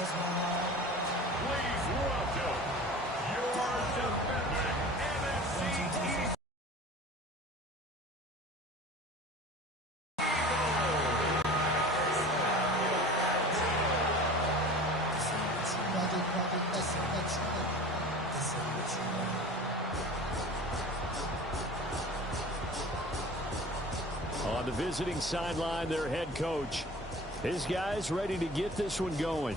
Please welcome your defending NFC East. On the visiting sideline, their head coach. His guys ready to get this one going.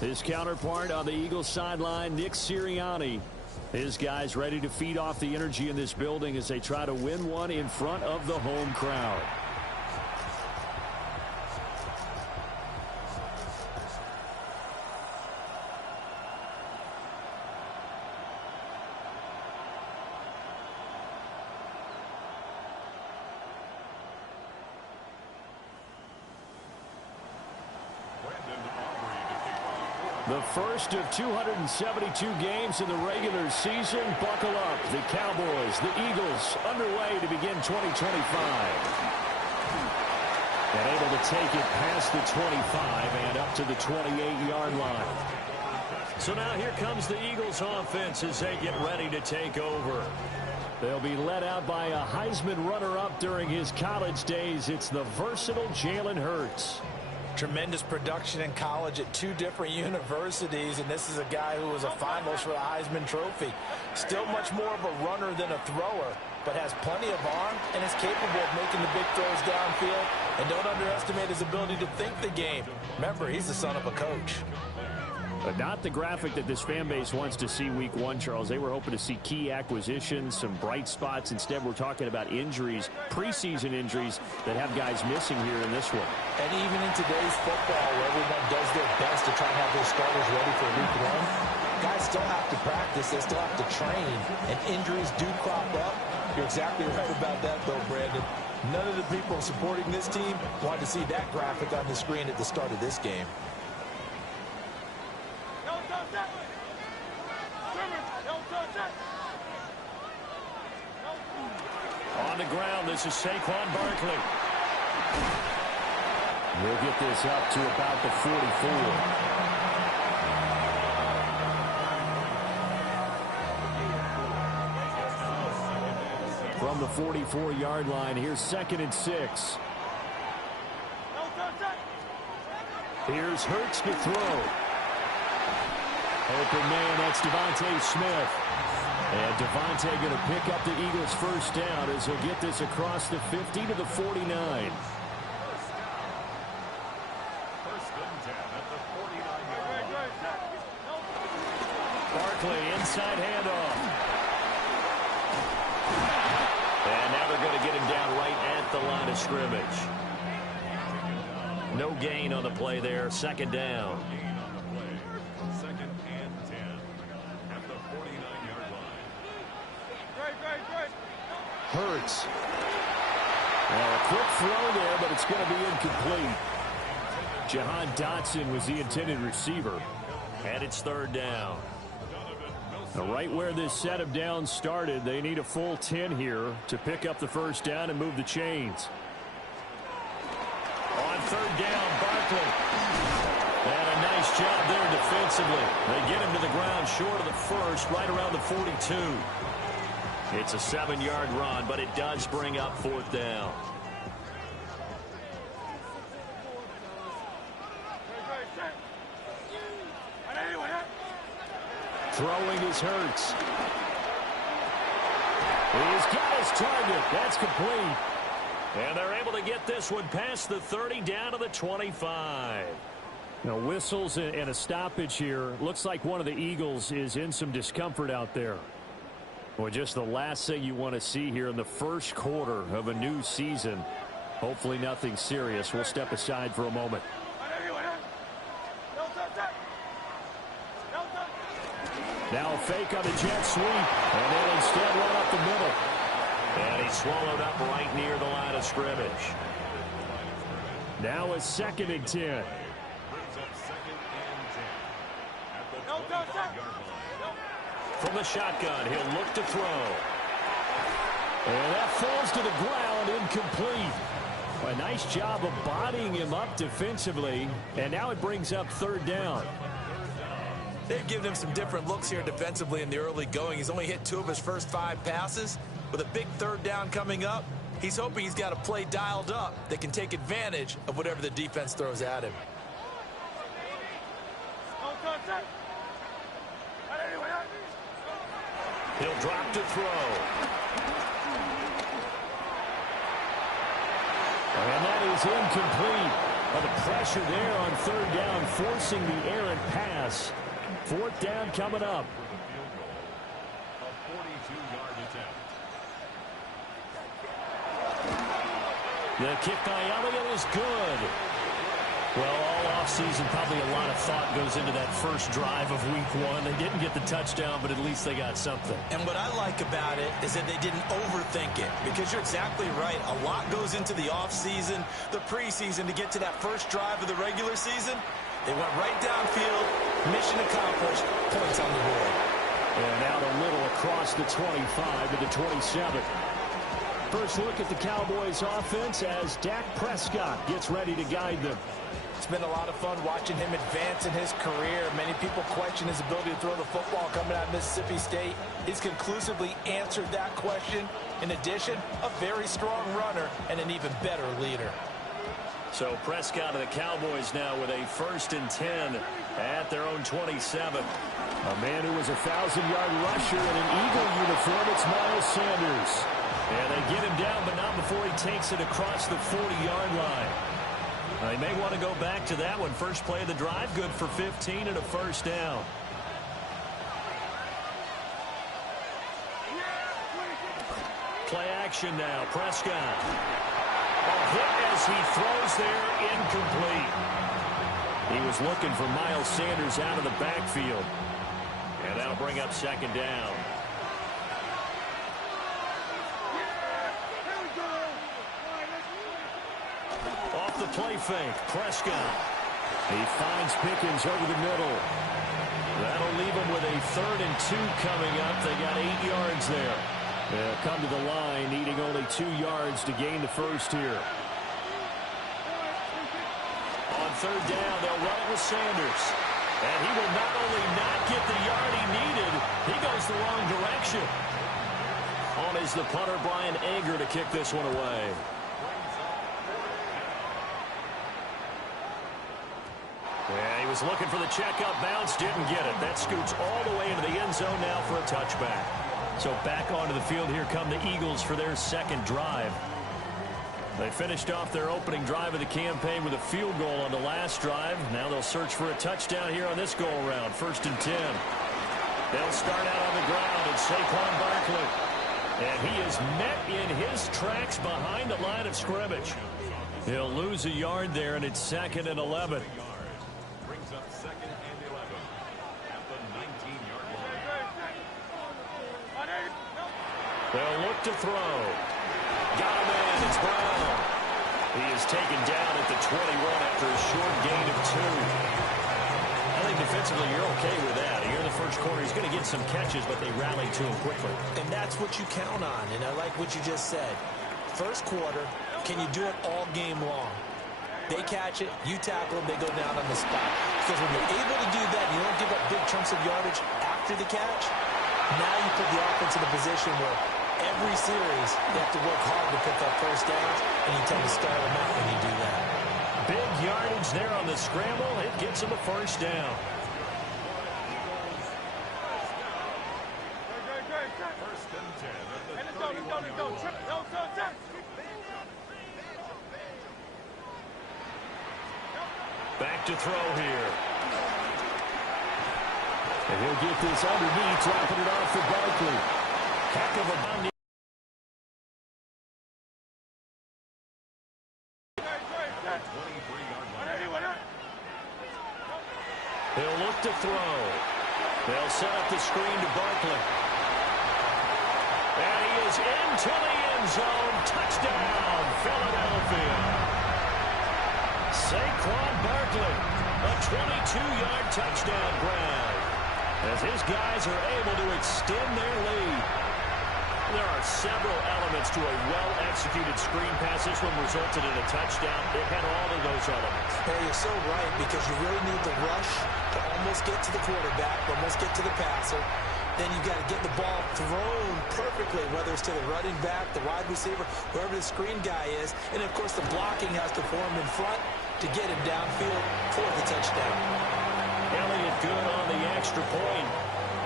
His counterpart on the Eagles sideline, Nick Sirianni. His guys ready to feed off the energy in this building as they try to win one in front of the home crowd. The first of 272 games in the regular season. Buckle up. The Cowboys, the Eagles, underway to begin 2025. And able to take it past the 25 and up to the 28-yard line. So now here comes the Eagles offense as they get ready to take over. They'll be led out by a Heisman runner-up during his college days. It's the versatile Jalen Hurts. Tremendous production in college at 2 different universities, and this is a guy who was a finalist for the Heisman Trophy. Still much more of a runner than a thrower, but has plenty of arm and is capable of making the big throws downfield. And don't underestimate his ability to think the game. Remember, he's the son of a coach. But not the graphic that this fan base wants to see week 1, Charles. They were hoping to see key acquisitions, some bright spots. Instead, we're talking about injuries, preseason injuries that have guys missing here in this one. And even in today's football, where everyone does their best to try and have their starters ready for week 1, guys still have to practice. They still have to train, and injuries do crop up. You're exactly right about that, though, Brandon. None of the people supporting this team wanted to see that graphic on the screen at the start of this game. On the ground, this is Saquon Barkley. We'll get this up to about the 44. From the 44-yard line, here's 2nd and 6. Here's Hurts to throw. Open man, that's Devontae Smith. And Devontae going to pick up the Eagles' first down as he'll get this across the 50 to the 49. Barkley, inside handoff. And now they're going to get him down right at the line of scrimmage. No gain on the play there, 2nd down. Hurts. Well, a quick throw there, but it's going to be incomplete. Jahan Dotson was the intended receiver. And it's 3rd down. Now, right where this set of downs started, they need a full 10 here to pick up the first down and move the chains. On 3rd down, Barkley. And a nice job there defensively. They get him to the ground short of the first, right around the 42. It's a 7-yard run, but it does bring up 4th down. Throwing is Hurts. He's got his target. That's complete. And they're able to get this one past the 30 down to the 25. Now, whistles and a stoppage here. Looks like one of the Eagles is in some discomfort out there. Well, just the last thing you want to see here in the first quarter of a new season. Hopefully nothing serious. We'll step aside for a moment. Now a fake on the jet sweep. And they'll instead run up the middle. And he's swallowed up right near the line of scrimmage. Now a 2nd and 10. From the shotgun, he'll look to throw. And that falls to the ground, incomplete. A nice job of bodying him up defensively, and now it brings up third down. They've given him some different looks here defensively in the early going. He's only hit 2 of his first 5 passes. With a big third down coming up, he's hoping he's got a play dialed up that can take advantage of whatever the defense throws at him. He'll drop to throw. And that is incomplete. The pressure there on third down, forcing the errant pass. Fourth down coming up. A 42-yard attempt. The kick by Elliott is good. Well, all offseason, probably a lot of thought goes into that first drive of week 1. They didn't get the touchdown, but at least they got something. And what I like about it is that they didn't overthink it, because you're exactly right. A lot goes into the offseason, the preseason, to get to that first drive of the regular season. They went right downfield, mission accomplished, points on the board. And out a little across the 25 to the 27. First look at the Cowboys offense as Dak Prescott gets ready to guide them. It's been a lot of fun watching him advance in his career. Many people question his ability to throw the football coming out of Mississippi State. He's conclusively answered that question. In addition, a very strong runner and an even better leader. So Prescott of the Cowboys now with a 1st and 10 at their own 27. A man who was a 1,000-yard rusher in an Eagle uniform, it's Miles Sanders. And they get him down, but not before he takes it across the 40-yard line. They may want to go back to that one. First play of the drive, good for 15 and a first down. Play action now. Prescott. A hit as he throws there, incomplete. He was looking for Miles Sanders out of the backfield. And that'll bring up second down. Off the play fake, Prescott. He finds Pickens over the middle. That'll leave him with a 3rd and 2 coming up. They got 8 yards there. They'll come to the line, needing only 2 yards to gain the first here. On third down, they'll run it with Sanders. And he will not only not get the yard he needed, he goes the wrong direction. On is the punter, Brian Anger, to kick this one away. Yeah, he was looking for the checkup bounce, didn't get it. That scoots all the way into the end zone now for a touchback. So back onto the field, here come the Eagles for their second drive. They finished off their opening drive of the campaign with a field goal on the last drive. Now they'll search for a touchdown here on this go-around, 1st and 10. They'll start out on the ground, and Saquon Barkley. And he is met in his tracks behind the line of scrimmage. He'll lose a yard there, and it's 2nd and 11. Brings up 2nd and 11 at the 19-yard line. They'll look to throw. Got him in. It's Brown. He is taken down at the 21 after a short gain of 2. I think defensively you're okay with that. You're in the first quarter. He's going to get some catches, but they rally to him quickly. And that's what you count on, and I like what you just said. First quarter, can you do it all game long? They catch it, you tackle them, they go down on the spot. Because when you're able to do that, you don't give up big chunks of yardage after the catch. Now you put the offense in a position where every series they have to work hard to pick up first downs, and you tend to start them out when you do that. Big yardage there on the scramble. It gets him a first down. First and 10 at the 31-yard line. Back to throw here. And he'll get this underneath, dropping it off for Barkley. Heck of a bounty. He'll look to throw. They'll set up the screen to Barkley. And he is into the end zone. Touchdown, Philadelphia. Saquon Barkley, a 22-yard touchdown grab, as his guys are able to extend their lead. there are several elements to a well-executed screen pass. This one resulted in a touchdown. It had all of those elements. Hey, you're so right, because you really need the rush to almost get to the quarterback, almost get to the passer. Then you've got to get the ball thrown perfectly, whether it's to the running back, the wide receiver, whoever the screen guy is. And, of course, the blocking has to form in front to get him downfield for the touchdown. Elliott good on the extra point.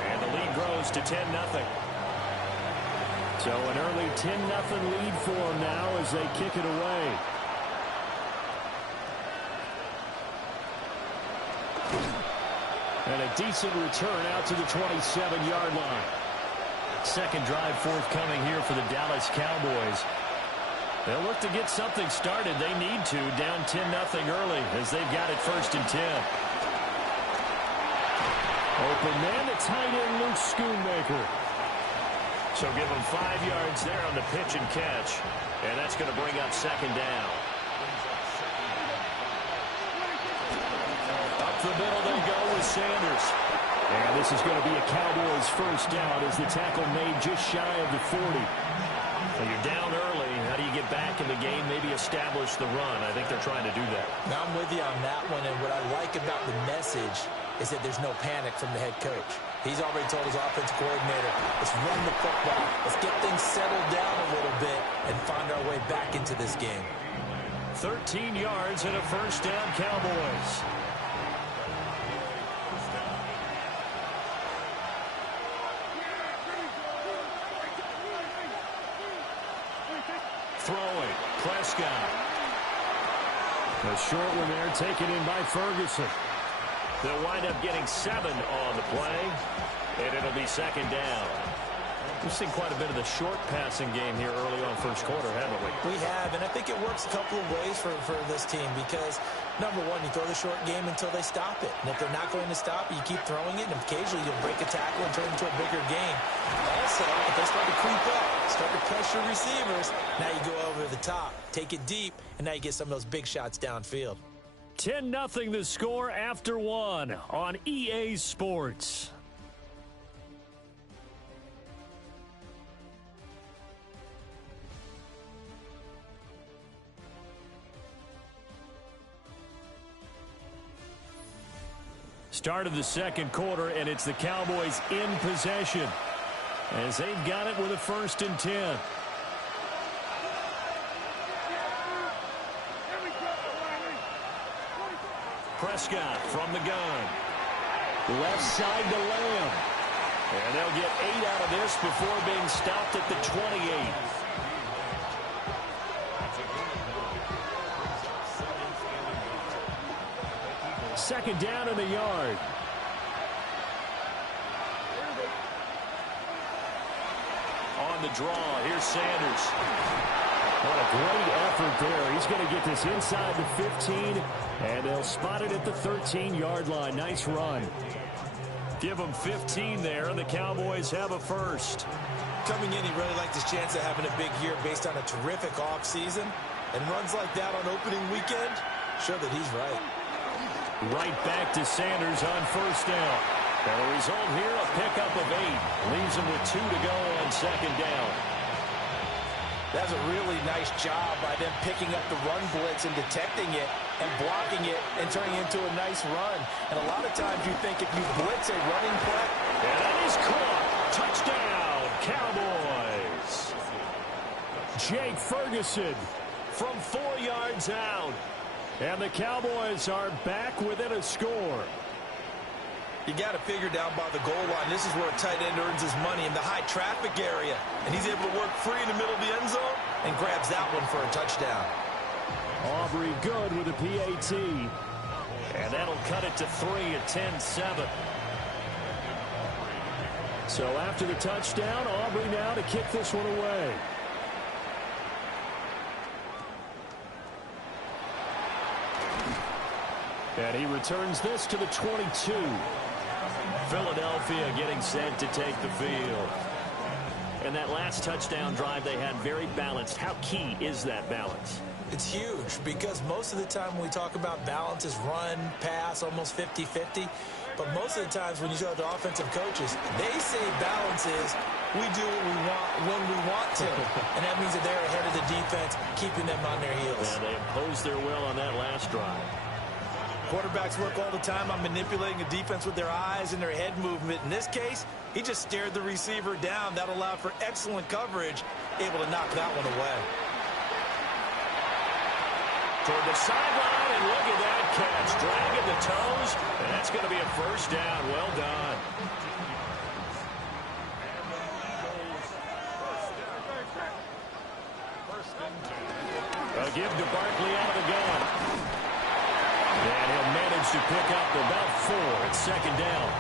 And the lead grows to 10-0. So an early 10-0 lead for them now as they kick it away. And a decent return out to the 27-yard line. Second drive forthcoming here for the Dallas Cowboys. They'll look to get something started. They need to, down 10-0 early as they've got it 1st and 10. Open man, the tight end, Luke Schoonmaker. So give them 5 yards there on the pitch and catch. And that's going to bring up 2nd down. Up the middle they go with Sanders. And this is going to be a Cowboys 1st down as the tackle made just shy of the 40. So you're down early. How do you get back in the game? Maybe establish the run. I think they're trying to do that. Now I'm with you on that one, and what I like about the message is that there's no panic from the head coach. He's already told his offensive coordinator, let's run the football, let's get things settled down a little bit and find our way back into this game. 13 yards and a 1st down, Cowboys. Throwing, Prescott. A short one there, taken in by Ferguson. They'll wind up getting 7 on the play, and it'll be 2nd down. We've seen quite a bit of the short passing game here early on 1st quarter, haven't we? We have, and I think it works a couple of ways for this team because, number one, you throw the short game until they stop it. And if they're not going to stop it, you keep throwing it, and occasionally you'll break a tackle and turn it into a bigger game. Also, if they start to creep up, start to pressure receivers, now you go over the top, take it deep, and now you get some of those big shots downfield. 10-0 the score after 1 on EA Sports. Start of the 2nd quarter, and it's the Cowboys in possession as they've got it with a 1st and 10. Prescott from the gun. Left side to Lamb. And they'll get 8 out of this before being stopped at the 28. Second down in the yard. On the draw, here's Sanders. What a great effort there. He's going to get this inside the 15, and they'll spot it at the 13-yard line. Nice run. Give them 15 there, and the Cowboys have a 1st. Coming in, he really liked his chance of having a big year based on a terrific offseason. And runs like that on opening weekend, show that he's right. Right back to Sanders on 1st down. And the result here, a pickup of 8. Leaves him with 2 to go on 2nd down. That's a really nice job by them picking up the run blitz and detecting it and blocking it and turning it into a nice run. And a lot of times you think if you blitz a running play. And that is caught. Touchdown, Cowboys. Jake Ferguson from 4 yards out. And the Cowboys are back within a score. You got to figure down by the goal line. This is where a tight end earns his money in the high traffic area. And he's able to work free in the middle of the end zone and grabs that one for a touchdown. Aubrey good with a PAT. And that'll cut it to 3 at 10-7. So after the touchdown, Aubrey now to kick this one away. And he returns this to the 22. Philadelphia getting set to take the field. And that last touchdown drive they had very balanced. How key is that balance? It's huge because most of the time when we talk about balance is run, pass, almost 50-50. But most of the times when you talk to offensive coaches, they say balance is we do what we want when we want to. And that means that they're ahead of the defense, keeping them on their heels. And they imposed their will on that last drive. Quarterbacks work all the time on manipulating the defense with their eyes and their head movement. In this case, he just stared the receiver down. That allowed for excellent coverage, able to knock that one away. Toward the sideline, and look at that catch. Dragging the toes, and that's going to be a first down. Well done. A give to Barkley out of the gun. And he'll manage to pick up about 4 at second down.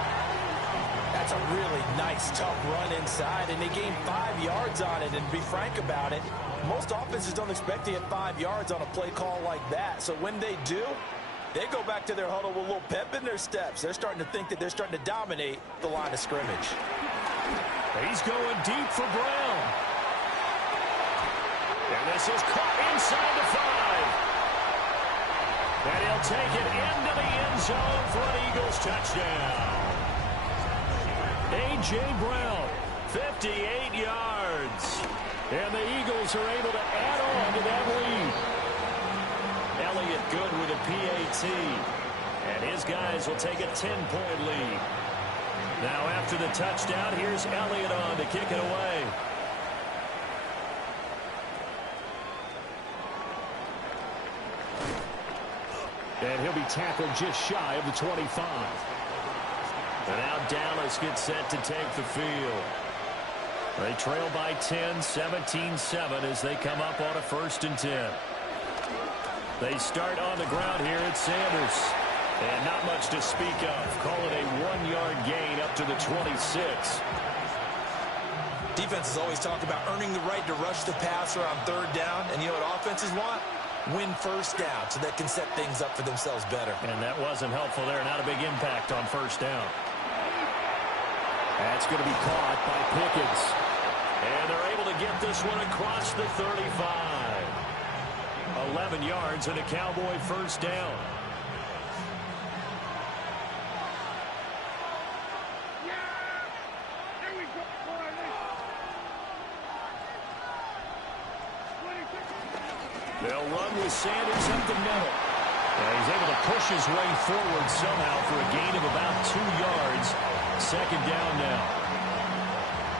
That's a really nice, tough run inside, and they gained 5 yards on it. And to be frank about it, most offenses don't expect to get 5 yards on a play call like that. So when they do, they go back to their huddle with a little pep in their steps. They're starting to think that they're starting to dominate the line of scrimmage. He's going deep for Brown. And this is caught inside the 5. And he'll take it into the end zone for an Eagles touchdown. A.J. Brown, 58 yards. And the Eagles are able to add on to that lead. Elliott good with a PAT. And his guys will take a 10-point lead. Now after the touchdown, here's Elliott on to kick it away. And he'll be tackled just shy of the 25. And now Dallas gets set to take the field. They trail by 10, 17-7 as they come up on a 1st and 10. They start on the ground here at Sanders. And not much to speak of. Call it a 1-yard gain up to the 26. Defenses always talk about earning the right to rush the passer on 3rd down. And you know what offenses want? Win 1st down so they can set things up for themselves better. And that wasn't helpful there. Not a big impact on 1st down. That's going to be caught by Pickens. And they're able to get this one across the 35. 11 yards and a Cowboy 1st down. They'll run with Sanders up the middle. And he's able to push his way forward somehow for a gain of about 2 yards. 2nd down now.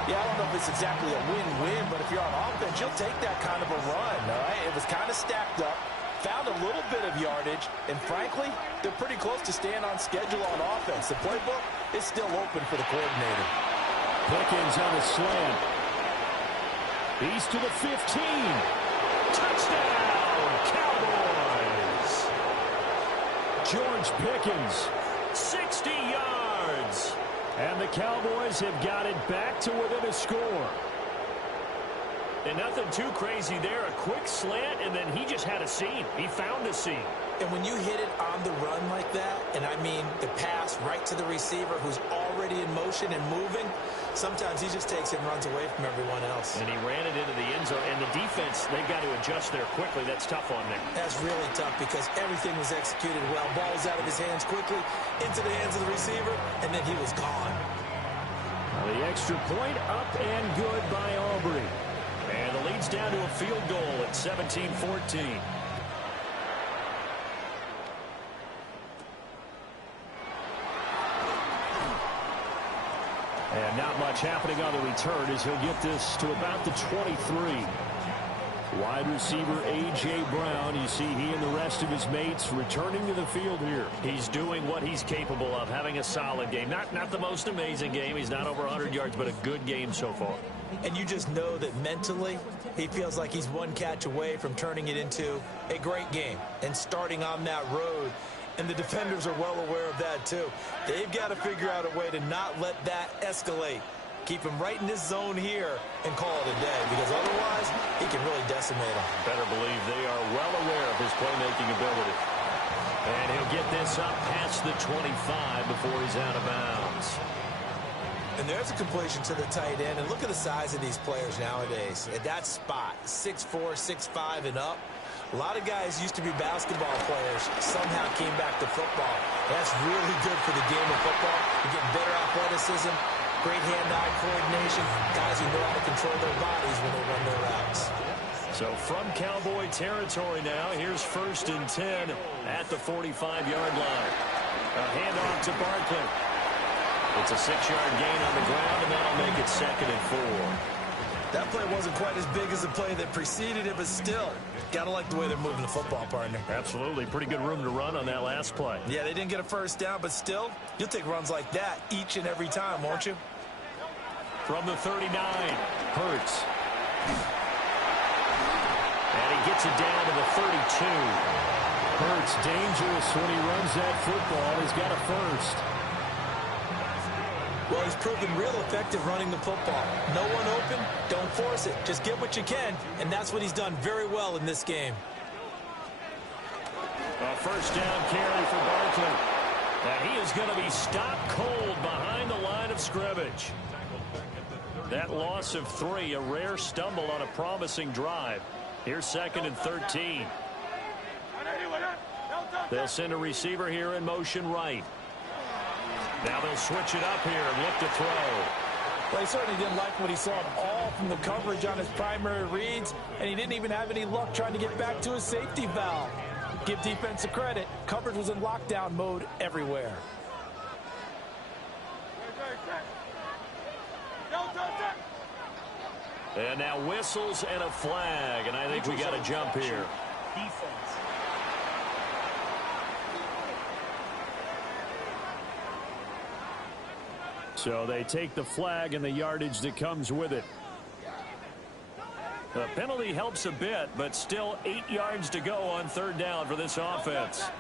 Yeah, I don't know if it's exactly a win-win, but if you're on offense, you'll take that kind of a run, all right? It was kind of stacked up, found a little bit of yardage, and frankly, they're pretty close to staying on schedule on offense. The playbook is still open for the coordinator. Pickens on the slant. He's to the 15. Touchdown, Cowboys. George Pickens, 60 yards. And the Cowboys have got it back to within a score. And nothing too crazy there. A quick slant, and then he just had a seam. He found a seam. And when you hit it on the run like that, and I mean the pass right to the receiver who's already in motion and moving, sometimes he just takes it and runs away from everyone else. And he ran it into the end zone. And the defense, they've got to adjust there quickly. That's tough on them. That's really tough because everything was executed well. Ball was out of his hands quickly, into the hands of the receiver, and then he was gone. The extra point up and good by Aubrey. And the lead's down to a field goal at 17-14. And not much happening on the return as he'll get this to about the 23. Wide receiver A.J. Brown, you see he and the rest of his mates returning to the field here. He's doing what he's capable of, having a solid game. Not the most amazing game. He's not over 100 yards, but a good game so far. And you just know that mentally he feels like he's one catch away from turning it into a great game and starting on that road. And the defenders are well aware of that, too. They've got to figure out a way to not let that escalate. Keep him right in this zone here and call it a day, because otherwise he can really decimate him. Better believe they are well aware of his playmaking ability. And he'll get this up past the 25 before he's out of bounds. And there's a completion to the tight end. And look at the size of these players nowadays. At that spot, 6'4", 6'5", and up. A lot of guys used to be basketball players, somehow came back to football. That's really good for the game of football. You get better athleticism, great hand-eye coordination, guys who know how to control their bodies when they run their routes. So from Cowboy territory now, here's 1st and 10 at the 45-yard line. A handoff to Barkley. It's a 6-yard gain on the ground, and that'll make it 2nd and 4. That play wasn't quite as big as the play that preceded it, but still, gotta like the way they're moving the football, partner. Absolutely. Pretty good room to run on that last play. Yeah, they didn't get a first down, but still, you'll take runs like that each and every time, won't you? From the 39, Hurts. And he gets it down to the 32. Hurts dangerous when he runs that football. He's got a first. Well, he's proven real effective running the football. No one open, don't force it. Just get what you can, and that's what he's done very well in this game. A first down carry for Barkley. And he is going to be stopped cold behind the line of scrimmage. That loss of 3, a rare stumble on a promising drive. Here's 2nd and 13. They'll send a receiver here in motion right. Now they'll switch it up here and look to throw. Well, he certainly didn't like what he saw at all from the coverage on his primary reads, and he didn't even have any luck trying to get back to his safety valve. Give defensive credit. Coverage was in lockdown mode everywhere. And now whistles and a flag, and I think we got to jump here. Defense. So they take the flag and the yardage that comes with it. The penalty helps a bit, but still 8 yards to go on 3rd down for this offense.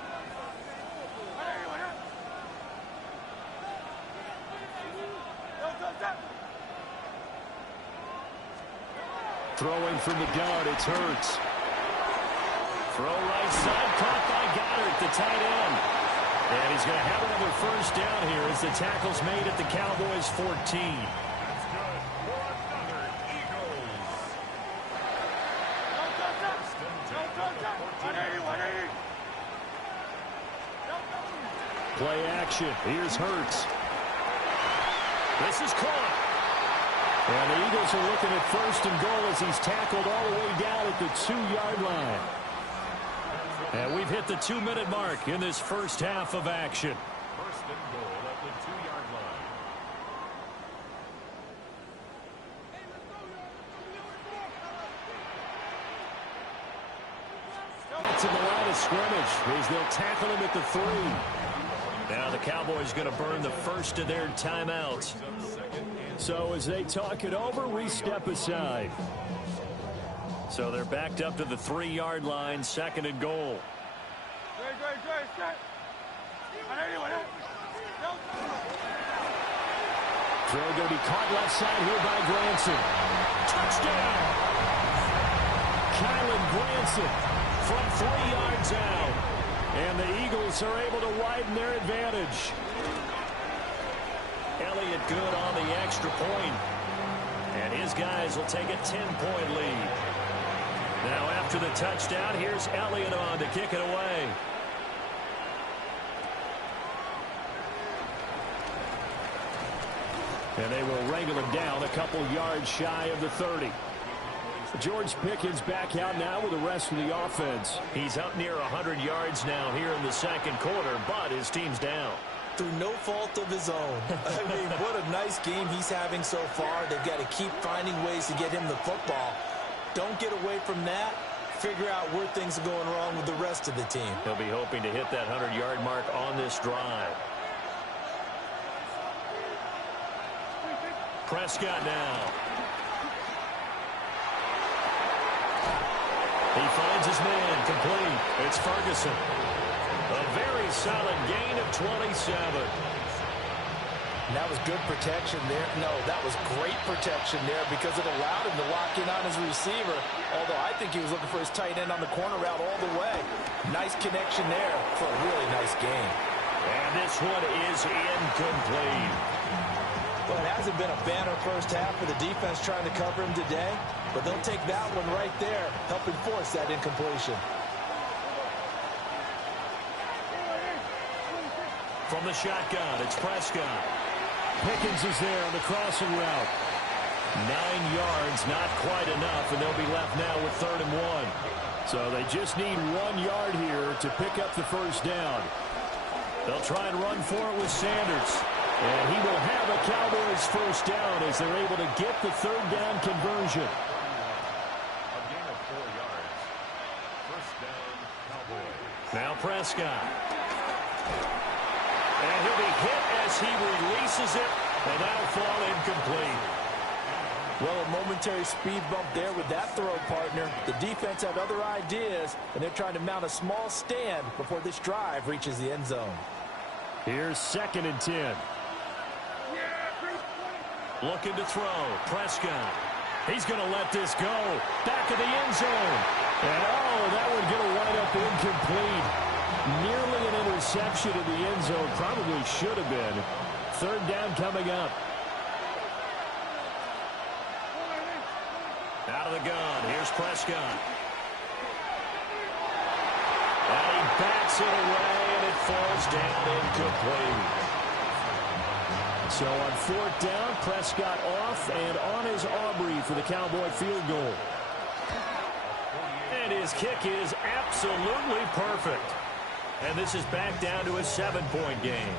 Throwing from the gun, it's Hurts. Throw right side, caught by Goddard, the tight end. And he's going to have another first down here as the tackle's made at the Cowboys 14. That's good for another Eagles. Play action. Here's Hurts. This is caught. And the Eagles are looking at 1st and goal as he's tackled all the way down at the 2-yard line. And we've hit the 2-minute mark in this first half of action. 1st and goal at the 2-yard line. To the line of scrimmage as they'll tackle him at the 3. Now the Cowboys going to burn the first of their timeouts. So as they talk it over, we step aside. So they're backed up to the 3-yard line, 2nd and goal. Throw going to be caught left side here by Granson. Touchdown! Kylan Granson From 3 yards out. And the Eagles are able to widen their advantage. Elliott good on the extra point. And his guys will take a 10-point lead. Now after the touchdown, here's Elliott on to kick it away. And they will wrangle him down a couple yards shy of the 30. George Pickens back out now with the rest of the offense. He's up near 100 yards now here in the 2nd quarter, but his team's down. Through no fault of his own. I mean, what a nice game he's having so far. They've got to keep finding ways to get him the football. Don't get away from that. Figure out where things are going wrong with the rest of the team. He'll be hoping to hit that 100-yard mark on this drive. Prescott now. He finds his man complete. It's Ferguson. A very solid gain of 27. And that was good protection there. No, that was great protection there because it allowed him to lock in on his receiver. Although I think he was looking for his tight end on the corner route all the way. Nice connection there for a really nice game. And this one is incomplete. Well, it hasn't been a banner first half for the defense trying to cover him today, but they'll take that one right there, helping force that incompletion. From the shotgun, it's Prescott. Pickens is there on the crossing route. 9 yards, not quite enough, and they'll be left now with 3rd and 1. So they just need 1 yard here to pick up the first down. They'll try and run for it with Sanders. And he will have a Cowboys first down as they're able to get the 3rd down conversion. A gain of 4 yards. First down, Cowboys. Now Prescott. And he'll be hit as he releases it, and that'll fall incomplete. Well, a momentary speed bump there with that throw, partner. The defense had other ideas, and they're trying to mount a small stand before this drive reaches the end zone. Here's 2nd and 10. Looking to throw. Prescott. He's going to let this go. Back of the end zone. And, that one going to wind up incomplete. Nearly an interception in the end zone. Probably should have been. 3rd down coming up. Out of the gun. Here's Prescott. And he bats it away, and it falls down incomplete. So on 4th down, Prescott off, and on is Aubrey for the Cowboy field goal. And his kick is absolutely perfect. And this is back down to a 7-point game.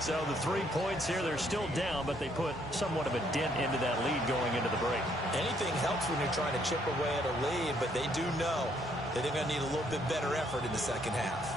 So the 3 points here, they're still down, but they put somewhat of a dent into that lead going into the break. Anything helps when you're trying to chip away at a lead, but they do know that they're going to need a little bit better effort in the second half.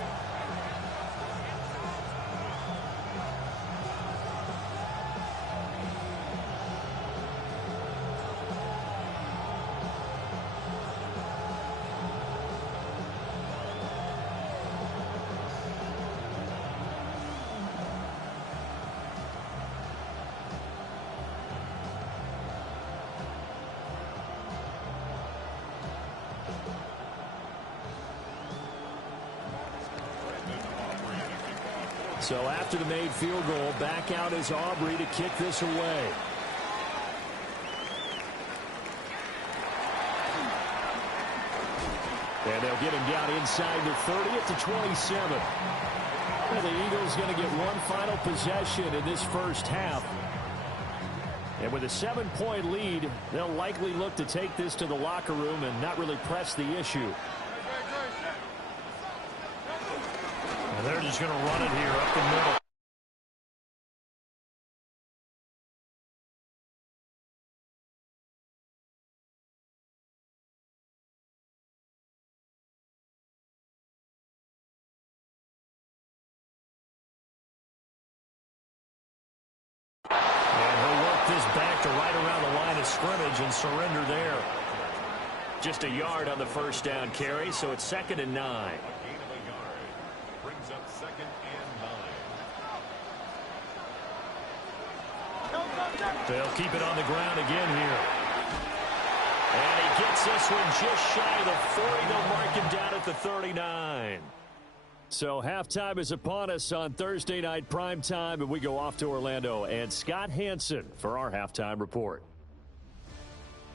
So after the made field goal, back out is Aubrey to kick this away. And they'll get him down inside the 30 at the 27. And the Eagles going to get one final possession in this first half. And with a 7-point lead, they'll likely look to take this to the locker room and not really press the issue. And they're just going to run it here up the middle. And he'll work this back to right around the line of scrimmage and surrender there. Just a yard on the first down carry, so it's 2nd and 9. Brings up 2nd and 9. They'll keep it on the ground again here. And he gets this one just shy of the 40. They'll mark him down at the 39. So halftime is upon us on Thursday night primetime, and we go off to Orlando. And Scott Hansen for our halftime report.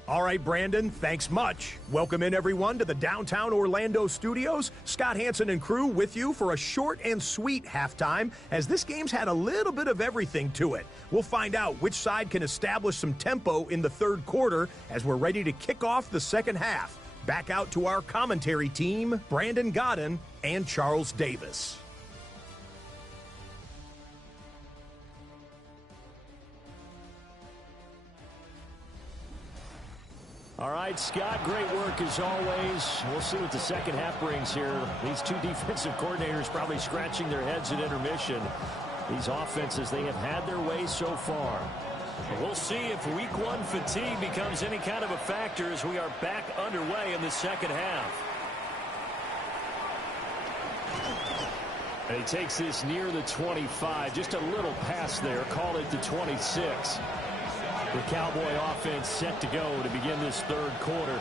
All right, Brandon, thanks much. Welcome in, everyone, to the downtown Orlando studios. Scott Hansen and crew with you for a short and sweet halftime, as this game's had a little bit of everything to it. We'll find out which side can establish some tempo in the third quarter as we're ready to kick off the second half. Back out to our commentary team, Brandon Godden and Charles Davis. All right, Scott, great work as always. We'll see what the second half brings here. These two defensive coordinators probably scratching their heads at intermission. These offenses, they have had their way so far. We'll see if week one fatigue becomes any kind of a factor as we are back underway in the second half. And he takes this near the 25. Just a little pass there. Call it the 26. The Cowboy offense set to go to begin this third quarter.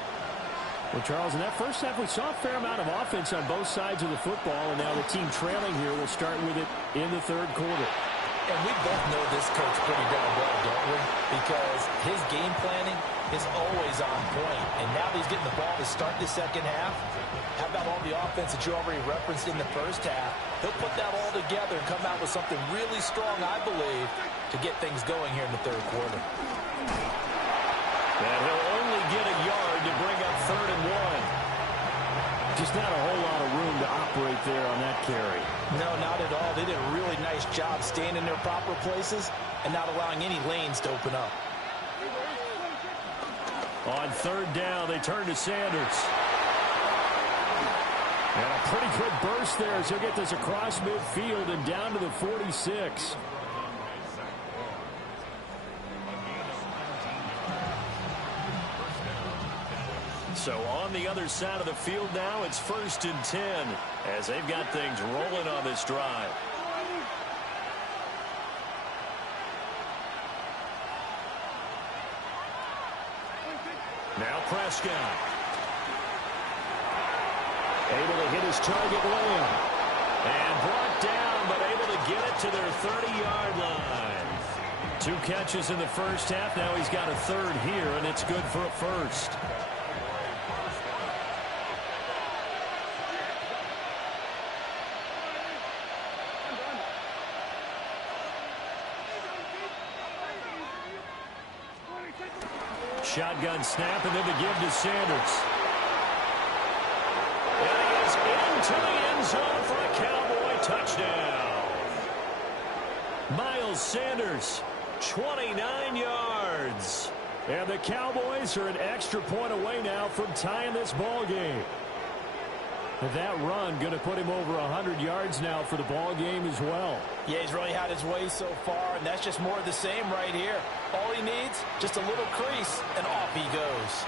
Well, Charles, in that first half, we saw a fair amount of offense on both sides of the football, and now the team trailing here will start with it in the third quarter. And we both know this coach pretty darn well, don't we? Because his game planning is always on point. And now that he's getting the ball to start the second half, how about all the offense that you already referenced in the first half? He'll put that all together and come out with something really strong, I believe, to get things going here in the third quarter. And he'll only get a yard to bring up 3rd and 1. Just not a whole lot of room to operate there on that carry. No, not at all. They did a really nice job staying in their proper places and not allowing any lanes to open up. On 3rd down, they turn to Sanders. And a pretty good burst there as he'll get this across midfield and down to the 46. So on the other side of the field now, it's 1st and 10 as they've got things rolling on this drive. Now Prescott. Able to hit his target Lamb. And brought down, but able to get it to their 30-yard line. 2 catches in the first half. Now he's got a 3rd here, and it's good for a 1st. Shotgun snap, and then the give to Sanders. And he is into the end zone for a Cowboy touchdown. Miles Sanders, 29 yards. And the Cowboys are an extra point away now from tying this ball game. And that run going to put him over 100 yards now for the ball game as well. Yeah, he's really had his way so far, and that's just more of the same right here. All he needs, just a little crease, and off he goes.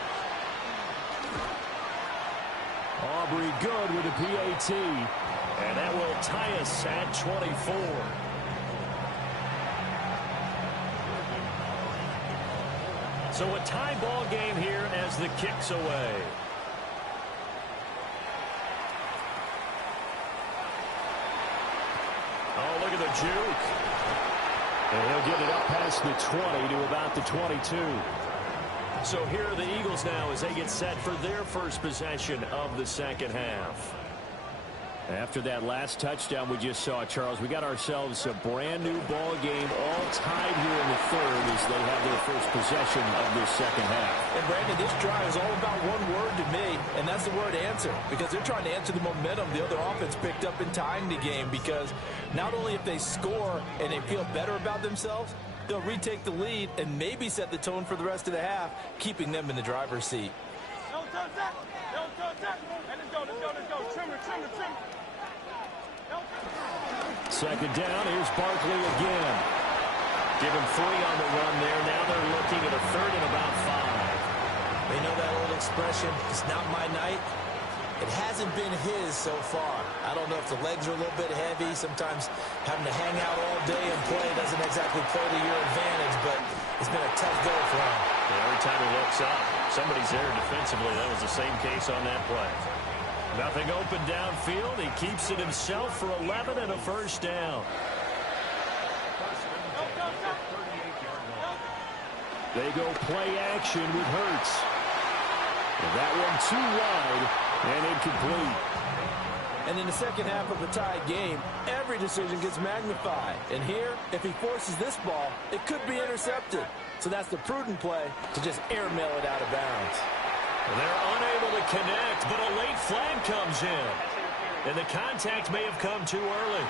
Aubrey good with a PAT, and that will tie us at 24. So a tie ball game here as the kick's away. Oh, look at the juke. And he'll get it up past the 20 to about the 22. So here are the Eagles now as they get set for their first possession of the second half. After that last touchdown we just saw, Charles, we got ourselves a brand new ball game all tied here in the 3rd as they have their first possession of this second half. And Brandon, this drive is all about one word to me, and that's the word answer, because they're trying to answer the momentum the other offense picked up in tying the game, because not only if they score and they feel better about themselves, they'll retake the lead and maybe set the tone for the rest of the half, keeping them in the driver's seat. Second down, here's Barkley again. Give him 3 on the run there. Now they're looking at a 3rd and about 5. They know that old expression, it's not my night. It hasn't been his so far. I don't know if the legs are a little bit heavy. Sometimes having to hang out all day and play doesn't exactly play to your advantage, but it's been a tough go for him. Yeah, every time he looks up, somebody's there defensively. That was the same case on that play. Nothing open downfield. He keeps it himself for 11 and a first down. They go play action with Hurts. And that one too wide and incomplete. And in the second half of a tied game, every decision gets magnified. And here, if he forces this ball, it could be intercepted. So that's the prudent play to just airmail it out of bounds. They're unable to connect, but a late flag comes in. And the contact may have come too early.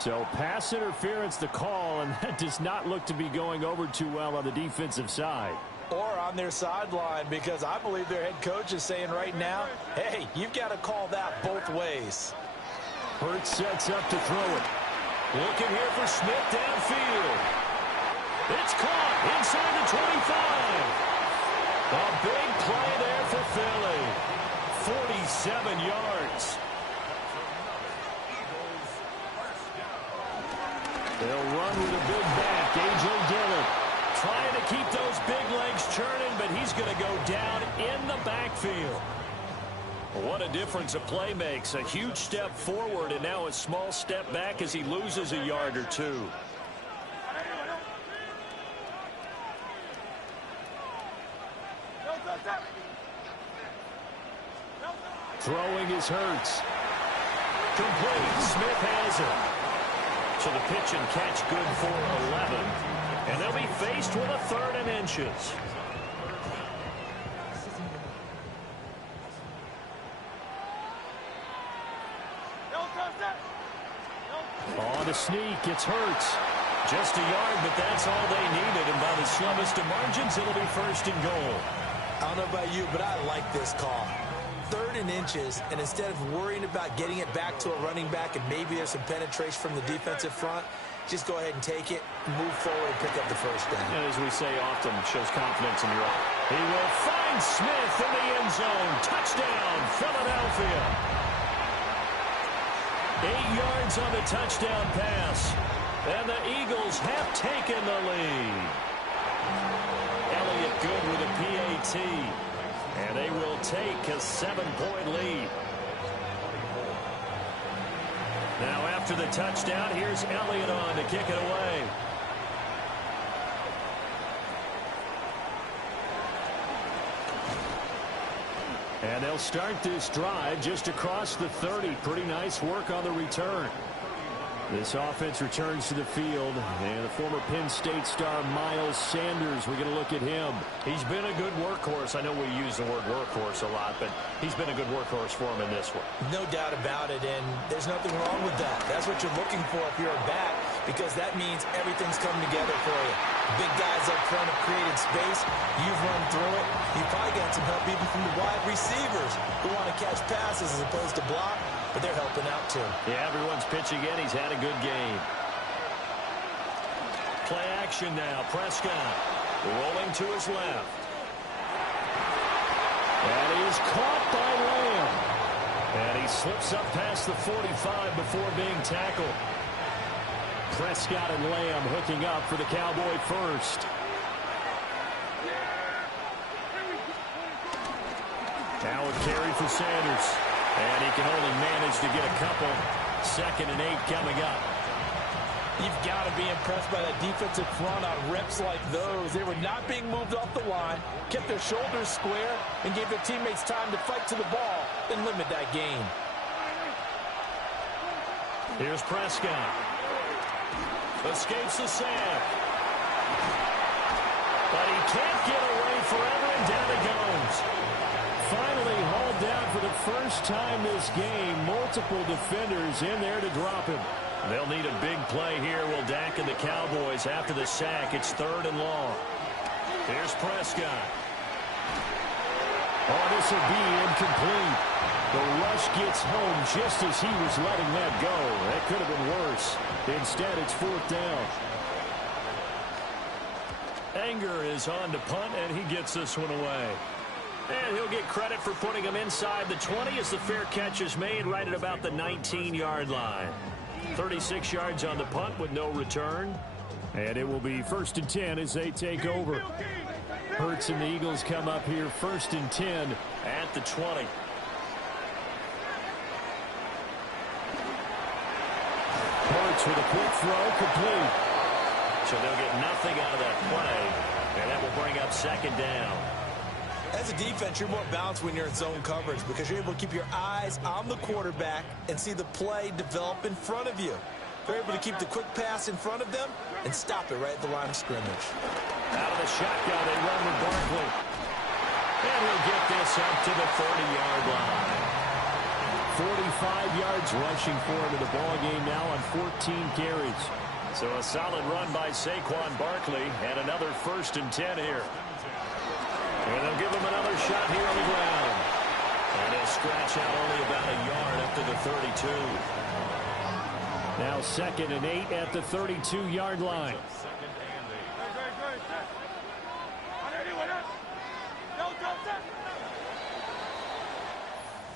So pass interference the call, and that does not look to be going over too well on the defensive side. Or on their sideline, because I believe their head coach is saying right now, hey, you've got to call that both ways. Hurts sets up to throw it. Looking here for Smith downfield. It's caught inside the 25. A big play there for Philly. 47 yards. They'll run with a big back. A.J. Dillon trying to keep those big legs churning, but he's going to go down in the backfield. What a difference a play makes. A huge step forward and now a small step back as he loses a yard or two. Throwing is Hurts. Complete. Smith has it. So the pitch and catch good for 11. And they'll be faced with a 3rd and inches. On the sneak, it's Hurts. Just a yard, but that's all they needed. And by the slimmest of margins, it'll be 1st and goal. I don't know about you, but I like this call. 3rd and inches, and instead of worrying about getting it back to a running back and maybe there's some penetration from the defensive front, just go ahead and take it, move forward, and pick up the 1st down. And as we say often, shows confidence in your own. He will find Smith in the end zone. Touchdown, Philadelphia. 8 yards on the touchdown pass. And the Eagles have taken the lead. Elliott good with a PAT. And they will take a 7-point lead. Now after the touchdown, here's Elliott on to kick it away. And they'll start this drive just across the 30. Pretty nice work on the return. This offense returns to the field, and the former Penn State star Miles Sanders, we're going to look at him. He's been a good workhorse. I know we use the word workhorse a lot, but he's been a good workhorse for him in this one. No doubt about it, and there's nothing wrong with that. That's what you're looking for if you're a back, because that means everything's coming together for you. Big guys up front have created space. You've run through it. You've probably got some help even from the wide receivers who want to catch passes as opposed to block. But they're helping out, too. Yeah, everyone's pitching in. He's had a good game. Play action now. Prescott rolling to his left. And he's caught by Lamb. And he slips up past the 45 before being tackled. Prescott and Lamb hooking up for the Cowboy first. Now a carry for Sanders. And he can only manage to get a couple. 2nd and 8 coming up. You've got to be impressed by that defensive front on reps like those. They were not being moved off the line, kept their shoulders square, and gave their teammates time to fight to the ball and limit that gain. Here's Prescott. Escapes the sack. But he can't get away forever, and down he goes. Finally hauled down for the first time this game. Multiple defenders in there to drop him. They'll need a big play here. Will Dak and the Cowboys after the sack. It's 3rd and long. Here's Prescott. Oh, this will be incomplete. The rush gets home just as he was letting that go. That could have been worse. Instead, it's 4th down. Anger is on to punt, and he gets this one away. And he'll get credit for putting him inside the 20 as the fair catch is made right at about the 19-yard line. 36 yards on the punt with no return. And it will be 1st and 10 as they take over. Hurts and the Eagles come up here 1st and 10 at the 20. Hurts with a quick throw, complete. So they'll get nothing out of that play, and that will bring up 2nd down. As a defense, you're more balanced when you're in zone coverage because you're able to keep your eyes on the quarterback and see the play develop in front of you. They're able to keep the quick pass in front of them and stop it right at the line of scrimmage. Out of the shotgun, they run with Barkley. And he'll get this up to the 30-yard line. 45 yards rushing for him in the ballgame now on 14 carries. So a solid run by Saquon Barkley and another 1st and 10 here. And they'll give him another shot here on the ground. And he'll scratch out only about a yard up to the 32. Now 2nd and 8 at the 32-yard line.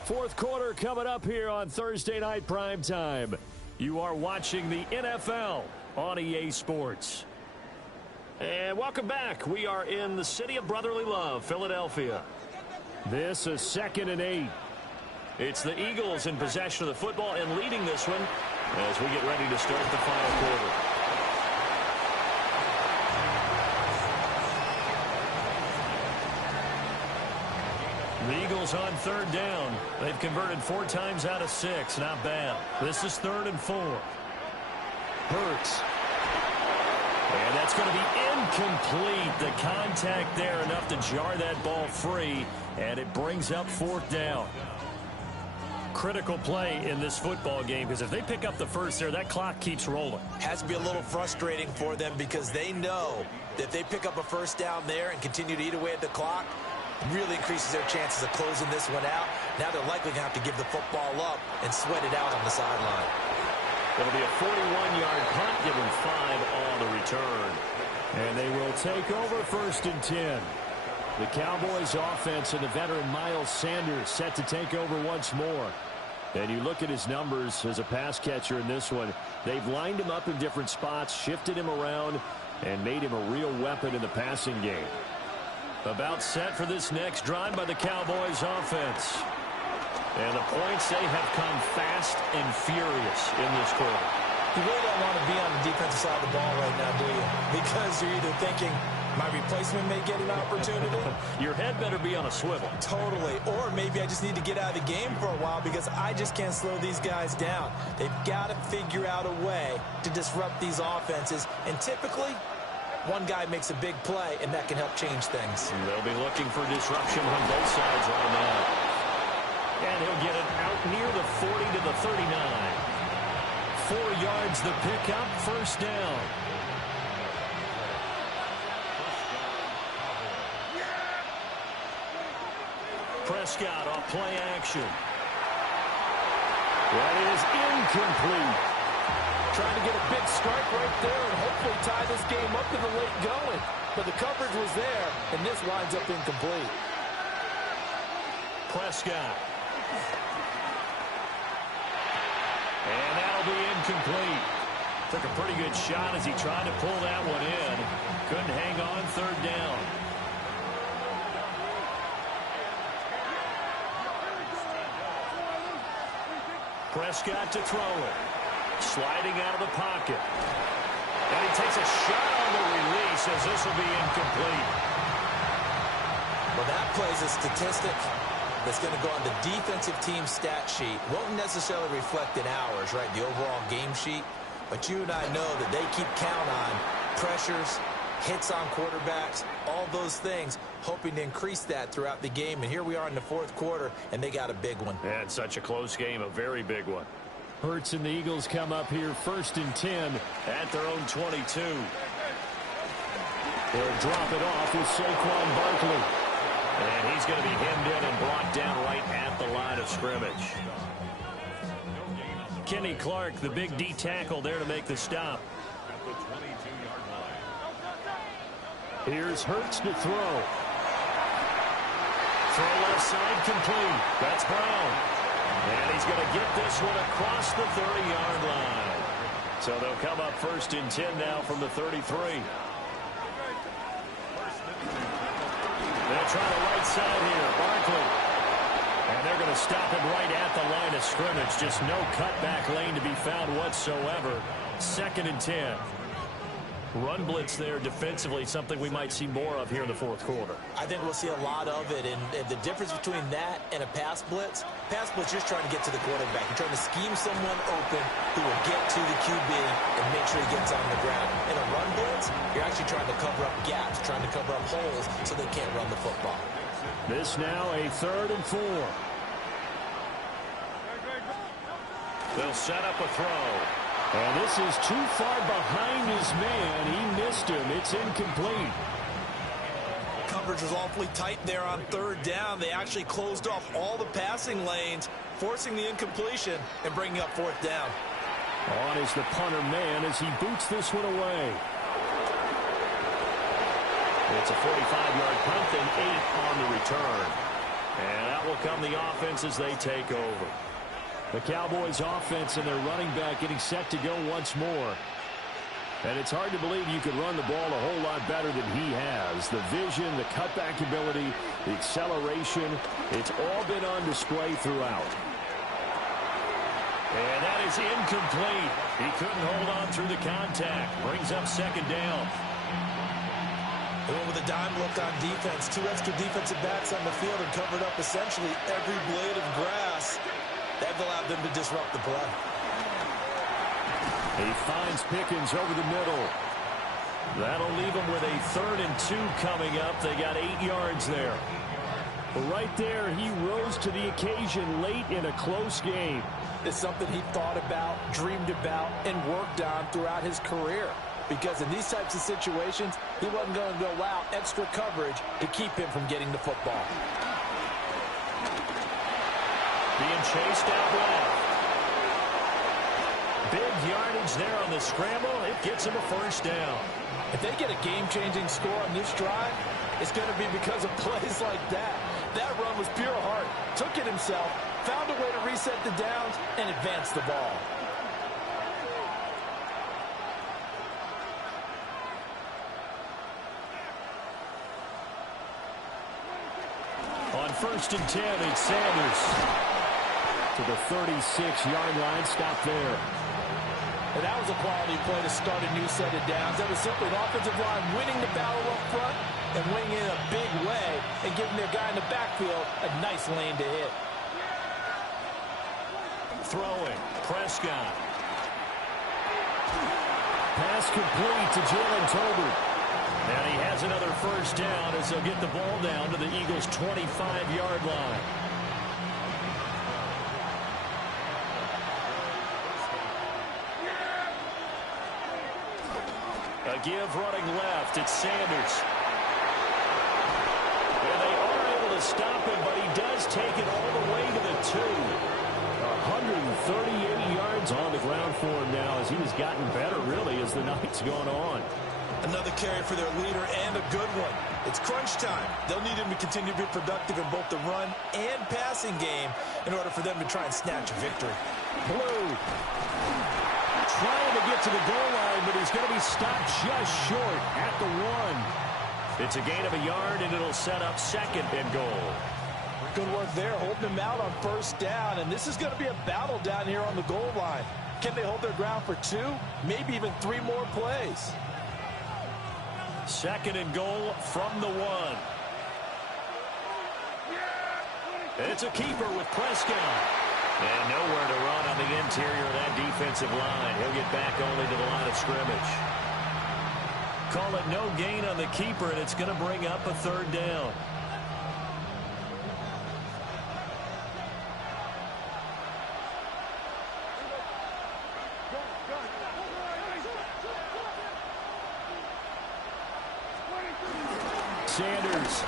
Fourth quarter coming up here on Thursday Night Primetime. You are watching the NFL on EA Sports. And welcome back. We are in the city of brotherly love, Philadelphia. This is 2nd and 8. It's the Eagles in possession of the football and leading this one as we get ready to start the final quarter. The Eagles on third down. They've converted 4 times out of 6. Not bad. This is 3rd and 4. Hurts. And that's going to be incomplete. The contact there enough to jar that ball free, and it brings up 4th down. Critical play in this football game, because if they pick up the first there, that clock keeps rolling. Has to be a little frustrating for them because they know that if they pick up a first down there and continue to eat away at the clock, really increases their chances of closing this one out. Now they're likely going to have to give the football up and sweat it out on the sideline. It'll be a 41-yard punt, giving 5 on the return. And they will take over 1st and 10. The Cowboys offense and the veteran Miles Sanders set to take over once more. And you look at his numbers as a pass catcher in this one. They've lined him up in different spots, shifted him around, and made him a real weapon in the passing game. About set for this next drive by the Cowboys offense. And the points, they have come fast and furious in this quarter. You really don't want to be on the defensive side of the ball right now, do you? Because you're either thinking, my replacement may get an opportunity. Your head better be on a swivel. Totally. Or maybe I just need to get out of the game for a while because I just can't slow these guys down. They've got to figure out a way to disrupt these offenses. And typically, one guy makes a big play, and that can help change things. And they'll be looking for disruption on both sides right now. And he'll get it out near the 40 to the 39. 4 yards the pickup, 1st down. Prescott off play action. That is incomplete. Trying to get a big strike right there and hopefully tie this game up in the late going. But the coverage was there, and this winds up incomplete. Prescott. And that'll be incomplete. Took a pretty good shot as he tried to pull that one in. Couldn't hang on 3rd down. Prescott to throw it. Sliding out of the pocket. And he takes a shot on the release as this will be incomplete. Well, that plays a statistic that's going to go on the defensive team stat sheet. Won't necessarily reflect in ours, right, the overall game sheet. But you and I know that they keep count on pressures, hits on quarterbacks, all those things, hoping to increase that throughout the game. And here we are in the 4th quarter, and they got a big one. And such a close game, a very big one. Hurts and the Eagles come up here 1st and 10 at their own 22. They'll drop it off with Saquon Barkley. And he's going to be hemmed in and brought down right at the line of scrimmage. Kenny Clark, the big D tackle there to make the stop. Here's Hurts to throw. Throw left side complete. That's Brown. And he's going to get this one across the 30-yard line. So they'll come up 1st and 10 now from the 33. They'll try the right side here. Barkley. And they're going to stop it right at the line of scrimmage. Just no cutback lane to be found whatsoever. 2nd and 10. Run blitz there defensively, something we might see more of here in the 4th quarter. I think we'll see a lot of it, and the difference between that and a pass blitz, you're just trying to get to the quarterback. You're trying to scheme someone open who will get to the QB and make sure he gets on the ground. In a run blitz, you're actually trying to cover up gaps, trying to cover up holes so they can't run the football. This now a 3rd and 4. They'll set up a throw. And this is too far behind his man. He missed him. It's incomplete. Coverage was awfully tight there on 3rd down. They actually closed off all the passing lanes, forcing the incompletion and bringing up 4th down. On is the punter man as he boots this one away. It's a 45-yard punt and 8 on the return. And that will come the offense as they take over. The Cowboys offense and their running back getting set to go once more. And it's hard to believe you could run the ball a whole lot better than he has. The vision, the cutback ability, the acceleration, it's all been on display throughout. And that is incomplete. He couldn't hold on through the contact. Brings up second down. They went with a dime look on defense. 2 extra defensive backs on the field and covered up essentially every blade of grass. That allowed them to disrupt the play. He finds Pickens over the middle. That'll leave him with a 3rd and 2 coming up. They got 8 yards there. But right there, he rose to the occasion late in a close game. It's something he thought about, dreamed about, and worked on throughout his career. Because in these types of situations, he wasn't going to go out extra coverage to keep him from getting the football. Being chased out left. Big yardage there on the scramble. It gets him a first down. If they get a game-changing score on this drive, it's going to be because of plays like that. That run was pure heart. Took it himself, found a way to reset the downs, and advance the ball. On 1st and 10, it's Sanders. To the 36-yard line, stop there. And that was a quality play to start a new set of downs. That was simply an offensive line winning the battle up front and winning in a big way and giving their guy in the backfield a nice lane to hit. Throwing, Prescott. Pass complete to Jalen Tolbert. And he has another first down as they'll get the ball down to the Eagles' 25-yard line. A give running left. It's Sanders. And they are able to stop him, but he does take it all the way to the 2. 138 yards on the ground for him now as he has gotten better, really, as the night's gone on. Another carry for their leader and a good one. It's crunch time. They'll need him to continue to be productive in both the run and passing game in order for them to try and snatch a victory. Blue trying to get to the goal line, but he's going to be stopped just short at the 1. It's a gain of a yard, and it'll set up 2nd and goal. Good work there, holding him out on first down, and this is going to be a battle down here on the goal line. Can they hold their ground for 2, maybe even 3 more plays? 2nd and goal from the 1. It's a keeper with Prescott. And nowhere to run on the interior of that defensive line. He'll get back only to the line of scrimmage. Call it no gain on the keeper, and it's going to bring up a 3rd down. Sanders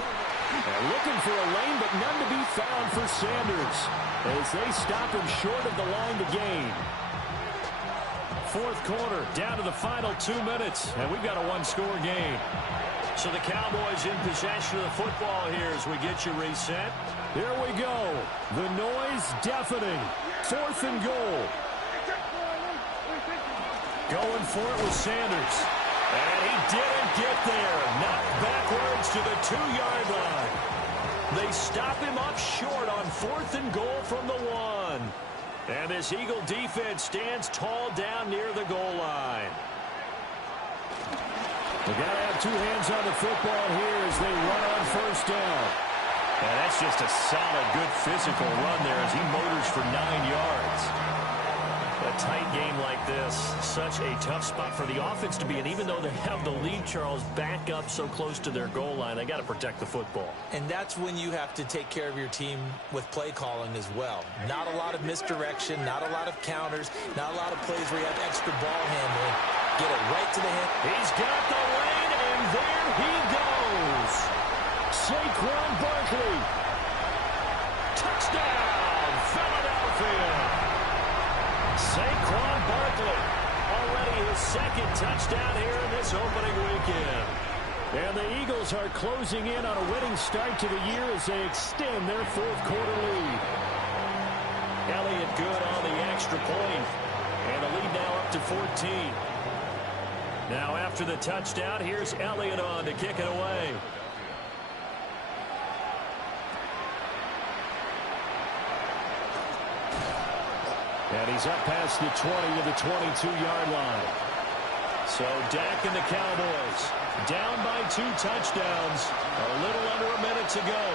looking for a lane, but none to be found for Sanders as they stop him short of the line to gain. 4th quarter, down to the final 2 minutes, and we've got a 1-score game. So the Cowboys in possession of the football here as we get you reset. Here we go. The noise deafening. 4th and goal. Going for it with Sanders. And he didn't get there. Knocked backwards to the 2-yard line. They stop him up short on 4th and goal from the 1. And this Eagle defense stands tall down near the goal line. They got to have 2 hands on the football here as they run on first down. And that's just a solid, good physical run there as he motors for 9 yards. A tight game like this, such a tough spot for the offense to be in. Even though they have the lead, Charles, back up so close to their goal line, they got to protect the football. And that's when you have to take care of your team with play calling as well. Not a lot of misdirection, not a lot of counters, not a lot of plays where you have extra ball handling. Get it right to the hand. He's got the lane, and there he goes. Saquon Barkley. Touchdown, Philadelphia. Saquon Barkley, already his 2nd touchdown here in this opening weekend. And the Eagles are closing in on a winning start to the year as they extend their 4th quarter lead. Elliott good on the extra point. And the lead now up to 14. Now after the touchdown, here's Elliott on to kick it away. And he's up past the 20 to the 22-yard line. So Dak and the Cowboys down by 2 touchdowns. A little under a minute to go.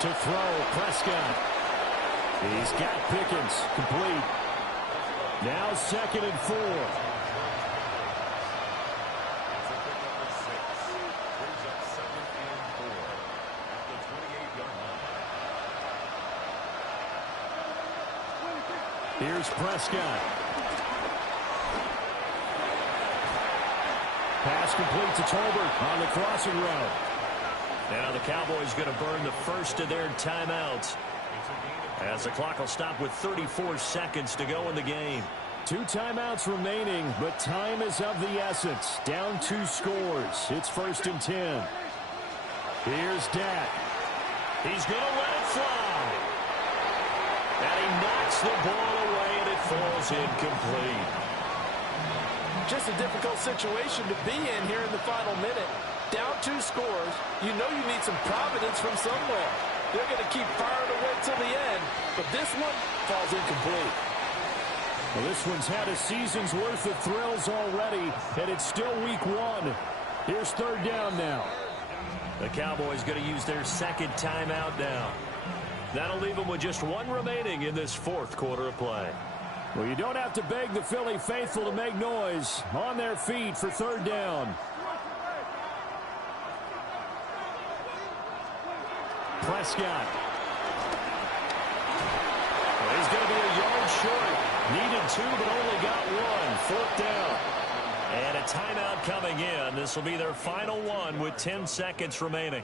To throw, Prescott. He's got Pickens, complete. Now 2nd and 4. Here's Prescott. Pass complete to Tolbert on the crossing route. Now the Cowboys going to burn the first of their timeouts, as the clock will stop with 34 seconds to go in the game. 2 timeouts remaining, but time is of the essence. Down 2 scores. It's 1st and 10. Here's Dak. He's going to let it fly. And he knocks the ball away, and it falls incomplete. Just a difficult situation to be in here in the final minute. Down 2 scores. You know you need some providence from somewhere. They're going to keep firing away till the end, but this one falls incomplete. Well, this one's had a season's worth of thrills already, and it's still week 1. Here's 3rd down now. The Cowboys going to use their 2nd timeout now. That'll leave them with just 1 remaining in this 4th quarter of play. Well, you don't have to beg the Philly faithful to make noise. On their feet for 3rd down. Prescott. Well, he's going to be a yard short. Needed 2, but only got 1. 4th down. And a timeout coming in. This will be their final one with 10 seconds remaining.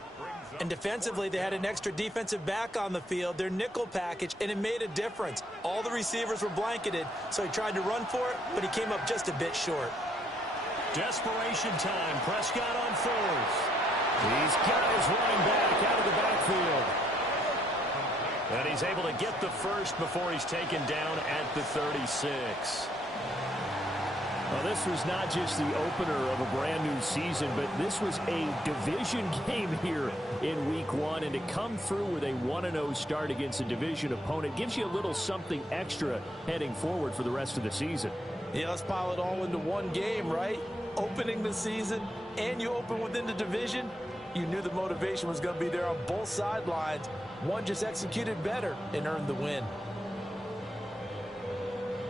And defensively, they had an extra defensive back on the field, their nickel package, and it made a difference. All the receivers were blanketed, so he tried to run for it, but he came up just a bit short. Desperation time. Prescott on 4th. He's got his running back out of the backfield. And he's able to get the first before he's taken down at the 36. Well, this was not just the opener of a brand new season, but this was a division game here in week 1. And to come through with a 1-0 start against a division opponent gives you a little something extra heading forward for the rest of the season. Yeah, let's pile it all into one game, right? Opening the season, and you open within the division. You knew the motivation was going to be there on both sidelines. One just executed better and earned the win.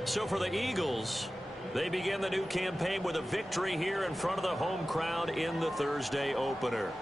So for the Eagles, they begin the new campaign with a victory here in front of the home crowd in the Thursday opener.